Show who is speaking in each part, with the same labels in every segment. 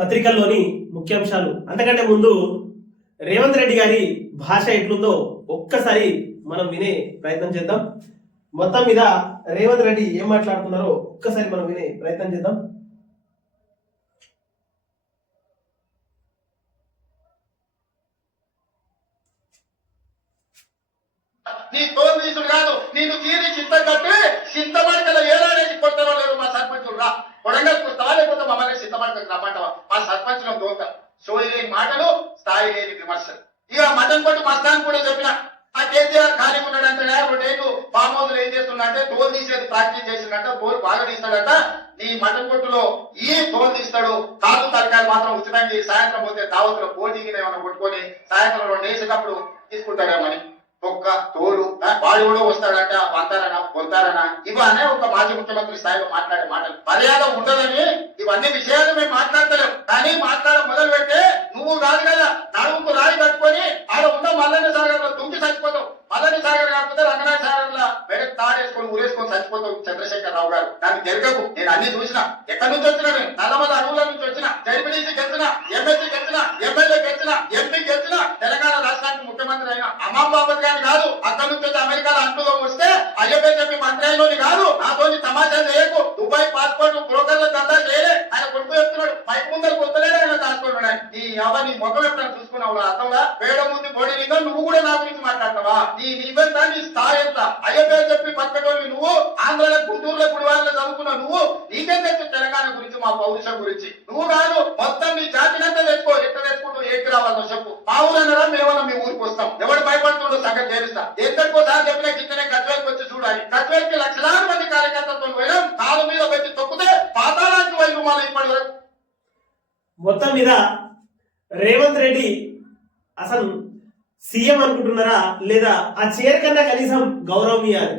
Speaker 1: పత్రికల్లోని ముఖ్యాంశాలు. అంతకంటే ముందు రేవంత్ రెడ్డి గారి భాష ఎట్లుందో ఒక్కసారి మనం వినే ప్రయత్నం చేద్దాం. మొత్తం మీద రేవంత్ రెడ్డి ఏం మాట్లాడుతున్నారో ఒక్కసారి మనం వినే ప్రయత్నం చేద్దాం.
Speaker 2: నీ తోలు కాదు నేను తీరి చింత కట్టి చింతమడకల ఏలాడేసి కొట్టరో లేరు మా సర్పంచులు రా. కొడంగల్ వస్తావా లేకపోతే మా సోయి లేని మాటలు స్థాయి లేని విమర్శలు. ఇక మటన్ కొట్టు మస్తాన్ కూడా చెప్పిన ఆ కేసీఆర్ ఖాళీ ఉన్నాడంటే రెండేళ్ళు ఫామ్ హౌస్ ఏం చేస్తున్నాడంటే తోలు తీసేది ప్రాక్టీస్ చేసినట్ట తోలు బాగా తీస్తాడట. నీ మటన్ కొట్టులో ఈ తోలు తీస్తాడు. కాదు తరకాయలు మాత్రం ఉచితంగా ఈ సాయంత్రం పోతే దావతులో పోటీకి ఏమైనా కొట్టుకొని సాయంత్రం రెండు వేసేటప్పుడు తీసుకుంటాడేమని ఒక్క తోలు ఆ, వాడు కూడా వస్తాడంట వంతారనా పొంతారనా ఇవన్నీ ఒక మాజీ ముఖ్యమంత్రి స్థాయిలో మాట్లాడే మాటలు. మర్యాద ఉండదని ఇవన్నీ విషయాలు మేము మాట్లాడతలేం. కానీ మాట్లాడ మొదలు పెడితే నువ్వు కాదు కదా నడుముకు రాయి కట్టుకొని ఆడ ఉన్న మల్లని సాగర్లో దుంకి చచ్చిపోతావు. మల్లని సాగర్ కాకపోతే రంగనాయ సాగర్ లా వేరే తాడేసుకొని ఊరేసుకొని చచ్చిపోతావు చంద్రశేఖర్ రావు గారు. నాకు జరగకు. నేను అన్ని చూసిన. ఎక్కడి నుంచి వచ్చినా నేను? నల్లమల అడవుల నుంచి వచ్చిన. జడ్పీటీసీ గెలిచిన ఎమ్మెల్సీ గెలిచిన ఎమ్మెల్యే గెలిచిన ఎంపీ గెలిచిన తెలంగాణ రాష్ట్రానికి ముఖ్యమంత్రి అయిన అమ్మా బాబత్ గారిని కాదు. అక్కడి నుంచి వచ్చి అమెరికాలో అంటుగా వస్తే అయ్యప్ప చెప్పి మంత్రి అయినోని కాదు. నాతోని తమాషా చేయకు. దుబాయ్ పాస్పోర్ట్ బ్రోకర్ల దందా ఈ అవ్వ నీ ముఖం ఎప్పుడైనా చూసుకున్నావు అర్థంగా వేడ ముందు బోడి నువ్వు కూడా నా గురించి మాట్లాడతావా? నీ నిబంధన నీ స్థాయి ఎంత అయ్యపేరు చెప్పి పక్కటోని నువ్వు ఆంధ్రలో గుంటూరులో గుడివాళ్ళలో చదువుకున్న నువ్వు నీకేం తెలుసు తెలంగాణ గురించి మా పౌరుషం గురించి. నువ్వు కాదు మొత్తం నీ జాతినంతా తెచ్చుకో. ఎట్లా తెచ్చుకుంటూ ఏకి రావాలో చెప్పు. మా ఊరన్నారా మేమన్నా మీ ఊరికి వస్తాం. ఎవడు భయపడుతుండో సంగతి తెలుస్తా. ఎంతకోసారి చెప్పిన గిట్టనే గజ్వేల్కి వచ్చి చూడాలి. గజ్వేల్కి లక్షలాది మంది కార్యకర్తలతో వెళ్ళాం కాలు మీద పెట్టి తొక్కితే పాతాళానికి వైపు మళ్ళీ ఇప్పటి వరకు.
Speaker 1: మొత్తం మీద రేవంత్ రెడ్డి అసలు సీఎం అనుకుంటున్నారా? లేదా ఆ చైర్ కన్నా కనీసం గౌరవం ఇవ్వాలి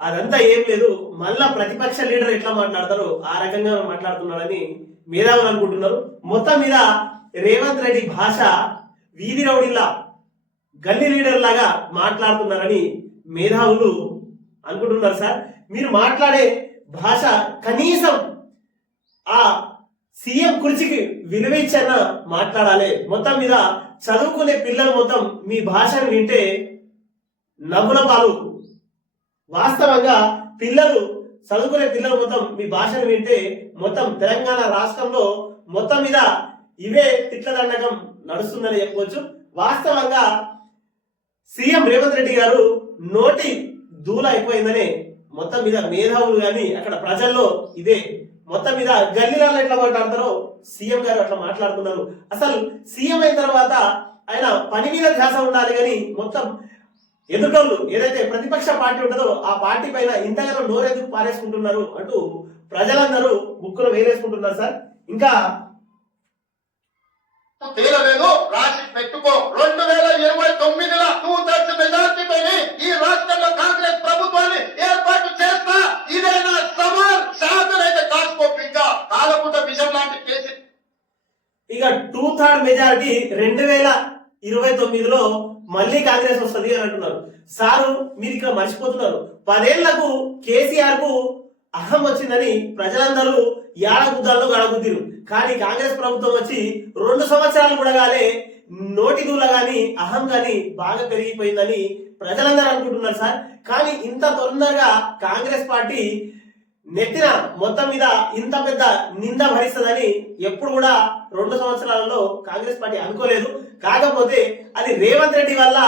Speaker 1: అదంతా ఏం లేదు. మళ్ళా ప్రతిపక్ష లీడర్ ఎట్లా మాట్లాడతారో ఆ రకంగా మాట్లాడుతున్నారని మేధావులు అనుకుంటున్నారు. మొత్తం మీద రేవంత్ రెడ్డి భాష వీధి రౌడీలా గల్లీ లీడర్ లాగా మాట్లాడుతున్నారని మేధావులు అనుకుంటున్నారు సార్. మీరు మాట్లాడే భాష కనీసం ఆ సీఎం కుర్చీకి విలువించన్న మాట్లాడాలి. మొత్తం మీద చదువుకునే పిల్లలు మొత్తం మీ భాషను వింటే నవ్వుల పాలు. వాస్తవంగా పిల్లలు చదువుకునే పిల్లలు మొత్తం మీ భాషను వింటే మొత్తం తెలంగాణ రాష్ట్రంలో మొత్తం మీద ఇవే తిట్ల దండకం నడుస్తుందని చెప్పవచ్చు. వాస్తవంగా సీఎం రేవంత్ రెడ్డి గారు నోటి దూల అయిపోయిందని మొత్తం మీద మేధావులు కానీ అక్కడ ప్రజల్లో ఇదే మొత్తం మీద గల్లీలలో ఎట్లా మాట్లాడతారో సీఎం గారు అట్లా మాట్లాడుతున్నారు. అసలు సీఎం అయిన తర్వాత ఆయన పని మీద ధ్యాస ఉండాలి కానీ మొత్తం ఎదుటోళ్ళు ఏదైతే ప్రతిపక్ష పార్టీ ఉంటుందో ఆ పార్టీ పైన ఇంతగానో నోరెందుకు పారేసుకుంటున్నారు అంటూ ప్రజలందరూ బుక్కులు వేరేసుకుంటున్నారు సార్. ఇంకా
Speaker 2: తీరలేదు. రాసి పెట్టుకో. రెండు వేల ఇరవై తొమ్మిదిలో టూ థర్డ్స్ మెజార్టీతో ఈ రాష్ట్రంలో కాంగ్రెస్ ప్రభుత్వాన్ని ఏర్పాటు చేస్తా. ఇదే నా ఇక
Speaker 1: టూ థర్డ్ మెజారిటీ రెండు వేల ఇరవై తొమ్మిదిలో మళ్ళీ కాంగ్రెస్ వస్తుంది అని అంటున్నారు. సారు మీరు ఇక్కడ మర్చిపోతున్నారు. పదేళ్ళకు కేసీఆర్కు అహం వచ్చిందని ప్రజలందరూ ఏడగుద్దాల్లో గడగుద్దిరు. కానీ కాంగ్రెస్ ప్రభుత్వం వచ్చి రెండు సంవత్సరాలు కూడా కాలే నోటి దూల గాని అహం గాని బాగా పెరిగిపోయిందని ప్రజలందరూ అనుకుంటున్నారు సార్. కానీ ఇంత తొందరగా కాంగ్రెస్ పార్టీ నెత్తిన మొత్తం మీద ఇంత పెద్ద నింద భరిస్తుందని ఎప్పుడు కూడా రెండు సంవత్సరాలలో కాంగ్రెస్ పార్టీ అనుకోలేదు. కాకపోతే అది రేవంత్ రెడ్డి వల్ల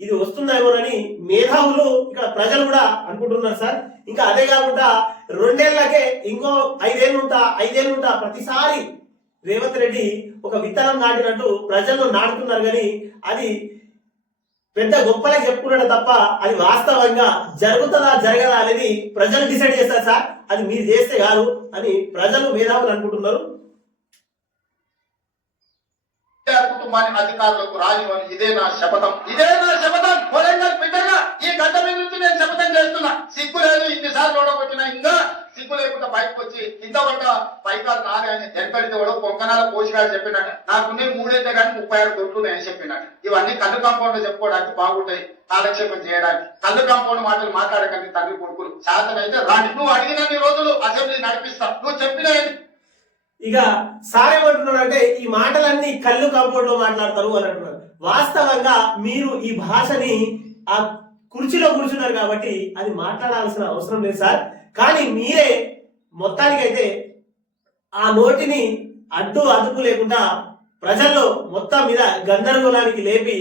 Speaker 1: ఇది వస్తుందేమోనని మేధావులు ఇక్కడ ప్రజలు కూడా అనుకుంటున్నారు సార్. ఇంకా అదే కాకుండా రెండేళ్ళకే ఇంకో ఐదేళ్ళు ఐదేళ్ళుంటా ఐదేళ్ళు ఉంటా ప్రతిసారి రేవంత్ రెడ్డి ఒక విత్తనం నాటినట్టు ప్రజలు నాటుతున్నారు కానీ అది పెద్ద గొప్పలే చెప్పుకున్నాడు తప్ప అది వాస్తవంగా జరుగుతుందా జరగదా అనేది ప్రజలు డిసైడ్ చేస్తారు సార్. అది మీరు చేస్తే కాదు అని ప్రజలు మేధావులు అనుకుంటున్నారు.
Speaker 2: కుటుంబాన్ని అధికారులకు రానివ్వని ఇదే నా శపథం. ఇదే నా శపథం. వరంగల్ బిడ్డగా ఈ గడ్డ మీద నుంచి నేను శపథం చేస్తున్నా. సిగ్గు లేదు ఇన్నిసార్లు ఓడగొట్టినా ఇంకా సిగ్గు లేకుండా బయటకు వచ్చి కింద పడ్డ పైకాలు నాదే అని దెబ్బడితేవాడు కూడా పోషకాలు చెప్పినాక నాకున్నే మూడైతే కానీ ముప్పై ఆరు దొరుకుతున్నాయని చెప్పినట్టు ఇవన్నీ కళ్ళు కాంపౌండ్ చెప్పుకోవడానికి బాగుంటాయి కాలక్షేపం చేయడానికి. కళ్ళు కాంపౌండ్ మాటలు మాట్లాడకండి తండ్రి కొడుకులు. శాతం అయితే రాని నువ్వు అడిగినన్ని రోజులు అసెంబ్లీ నడిపిస్తా. నువ్వు చెప్పిన
Speaker 1: ఇక సార్ ఏమంటున్నాడు అంటే ఈ మాటలన్నీ కళ్ళు కాంపౌండ్లో మాట్లాడతారు అని అంటున్నారు వాస్తవంగా మీరు ఈ భాషని ఆ కుర్చీలో కూర్చున్నారు కాబట్టి అది మాట్లాడాల్సిన అవసరం లేదు సార్. కానీ మీరే మొత్తానికైతే ఆ నోటిని అడ్డు అదుపు లేకుండా ప్రజల్లో మొత్తం మీద గందరగోళానికి లేపి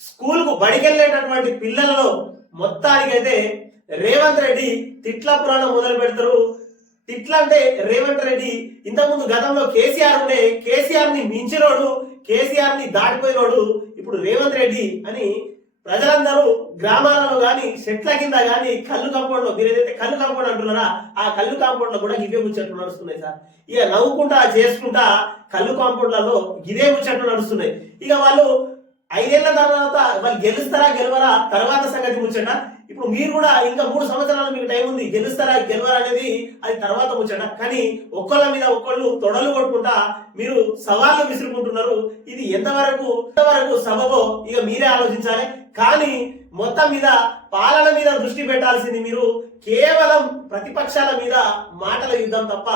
Speaker 1: స్కూల్కు బడికెళ్ళేటటువంటి పిల్లలలో మొత్తానికైతే రేవంత్ రెడ్డి తిట్ల పురాణం మొదలు పెడతారు. తిట్ల అంటే రేవంత్ రెడ్డి ఇంతకుముందు గతంలో కేసీఆర్ ఉండే కేసీఆర్ని మించినోడు కేసీఆర్ని దాటిపోయినోడు ఇప్పుడు రేవంత్ రెడ్డి అని ప్రజలందరూ గ్రామాలలో కానీ చెట్ల కింద కానీ కళ్ళు కాంపౌండ్లో మీరు ఏదైతే కళ్ళు కాంపౌండ్ అంటున్నారా ఆ కళ్ళు కాంపౌండ్లో కూడా ఇవే ముచ్చట్లు నడుస్తున్నాయి సార్. ఇక నవ్వుకుంటా చేసుకుంటా కళ్ళు కాంపౌండ్లలో ఇదే ముచ్చట్లు నడుస్తున్నాయి. ఇక వాళ్ళు ఐదేళ్ళ తర్వాత వాళ్ళు గెలుస్తారా గెలవరా తర్వాత సంగతి ముచ్చట. ఇప్పుడు మీరు కూడా ఇంకా మూడు సంవత్సరాలు మీకు టైం ఉంది గెలుస్తారా గెలవరా అనేది అది తర్వాత ముచ్చట. కానీ ఒక్కళ్ళ మీద ఒక్కళ్ళు తొడలు కొట్టుకుంటా మీరు సవాళ్ళు విసురుకుంటున్నారు. ఇది ఎంతవరకు ఎంతవరకు సబబో ఇక మీరే ఆలోచించాలి. కానీ మొత్తం మీద పాలన మీద దృష్టి పెట్టాల్సింది మీరు కేవలం ప్రతిపక్షాల మీద మాటల యుద్ధం తప్ప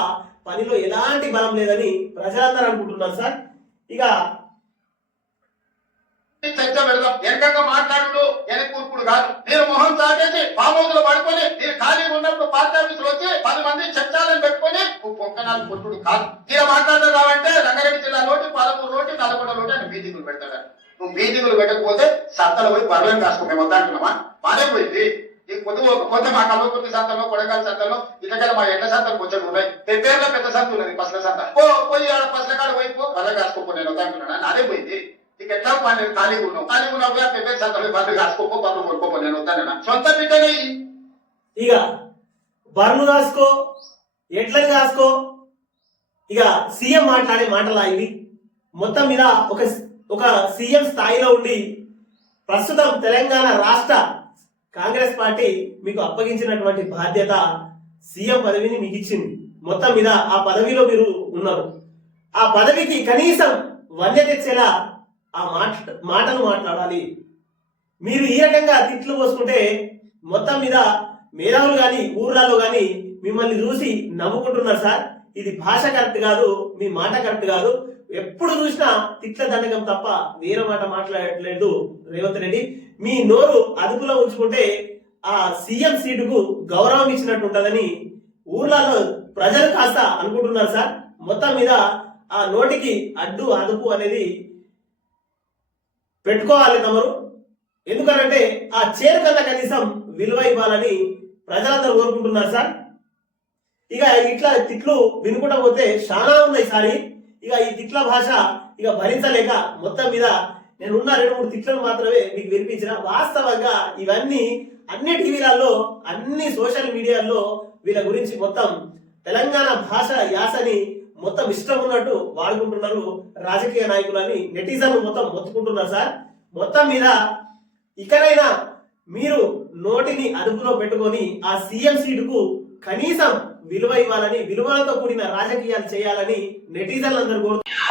Speaker 1: పనిలో ఎలాంటి బలం లేదని ప్రజలందరూ అనుకుంటున్నారు సార్. ఇక
Speaker 2: చర్చ పెడదాం. వెనకంగా మాట్లాడు వెనక కూర్పుడు కాదు. మీరు మొహం చాటేసి ఫామ్ హౌస్ పడుకొని మీరు ఖాళీగా ఉన్నప్పుడు పార్టీ ఆఫీసులు వచ్చి పది మంది చర్చాలను పెట్టుకొని పొక్కనాలు కొట్టుడు కాదు. తీర మాట్లాడడం రావంటే రంగారెడ్డి జిల్లా నోటి పాలమూరు నోటి నల్గొండ నోటి అని మీటింగులు పెడతాడు నువ్వు మీటింగ్లు పెట్టకపోతే సత్తలు పోయి బర్రెలు కాసుకో మేము వద్దంటున్నామా మానేపోయింది ఈ కొద్ది కొంత మా కల్వకుర్తి సంతలో కొడకాల సంతలో ఇతర మా ఎండ సంతలు కొంచెం ఉన్నాయి. పెద్దేళ్ళ పెద్ద సంత ఉన్నది పసల సంత ఓ పోయి ఆడ పసల కాడ పోయి పో బర్రెలు కాసుకోపో నేను వద్దంటున్నాను అదే పోయింది నీకు ఎట్లా పని ఖాళీగా ఉన్నావు. ఖాళీగా ఉన్నావు పెద్ద సంతలో బర్రెలు కాసుకోపో బర్రెలు కొడుకోపో నేను వద్దానన్నా సొంత బిడ్డనే
Speaker 1: ఇక బర్ను కాసుకో ఎట్లని కాసుకో. ఇక సీఎం మాట్లాడే మాటలా ఇవి. మొత్తం మీద ఒక ఒక సీఎం స్థాయిలో ఉండి ప్రస్తుతం తెలంగాణ రాష్ట్ర కాంగ్రెస్ పార్టీ మీకు అప్పగించినటువంటి బాధ్యత సీఎం పదవిని మీకు ఇచ్చింది. మొత్తం మీద ఆ పదవిలో మీరు ఉన్నారు. ఆ పదవికి కనీసం వన్య తెచ్చేలా ఆ మాట మాటలు మాట్లాడాలి. మీరు ఈ రకంగా తిట్లు పోసుకుంటే మొత్తం మీద మేధావులు కానీ ఊర్లలో కానీ మిమ్మల్ని చూసి నవ్వుకుంటున్నారు సార్. ఇది భాష కరెక్ట్ కాదు మీ మాట కరెక్ట్ కాదు. ఎప్పుడు చూసినా తిట్ల దండకం తప్ప వేరే మాట మాట్లాడట్లేదు రేవంత్ రెడ్డి. మీ నోరు అదుపులో ఉంచుకుంటే ఆ సీఎం సీటుకు గౌరవం ఇచ్చినట్టు ఉంటుందని ఊర్లలో ప్రజలు కాస్త అనుకుంటున్నారు సార్. మొత్తం మీద ఆ నోటికి అడ్డు అదుపు అనేది పెట్టుకోవాలి తమరు. ఎందుకనంటే ఆ చీర కన్నా కనీసం విలువ ఇవ్వాలని ప్రజలందరూ కోరుకుంటున్నారు సార్. ఇక ఇట్లా తిట్లు వినుకుంటా పోతే చాలా ఉన్నాయి సారి. ఇక ఈ తిట్ల భాష ఇక భరించలేక మొత్తం మీద నేను ఉన్న రెండు మూడు తిట్లను మాత్రమే మీకు వినిపించిన. వాస్తవంగా ఇవన్నీ అన్ని టీవీలలో అన్ని సోషల్ మీడియాల్లో వీళ్ళ గురించి మొత్తం తెలంగాణ భాష యాసని మొత్తం ఇష్టం ఉన్నట్టు వాడుకుంటున్నారు రాజకీయ నాయకులని. నెటిజన్లు మొత్తం మొత్తుకుంటున్నారు సార్. మొత్తం మీద ఇకనైనా మీరు నోటిని అదుపులో పెట్టుకొని ఆ సీఎం సీటుకు కనీసం విలువ ఇవ్వాలని విలువలతో కూడిన రాజకీయాలు చేయాలని నెటిజన్లందరూ కోరుతున్నారు.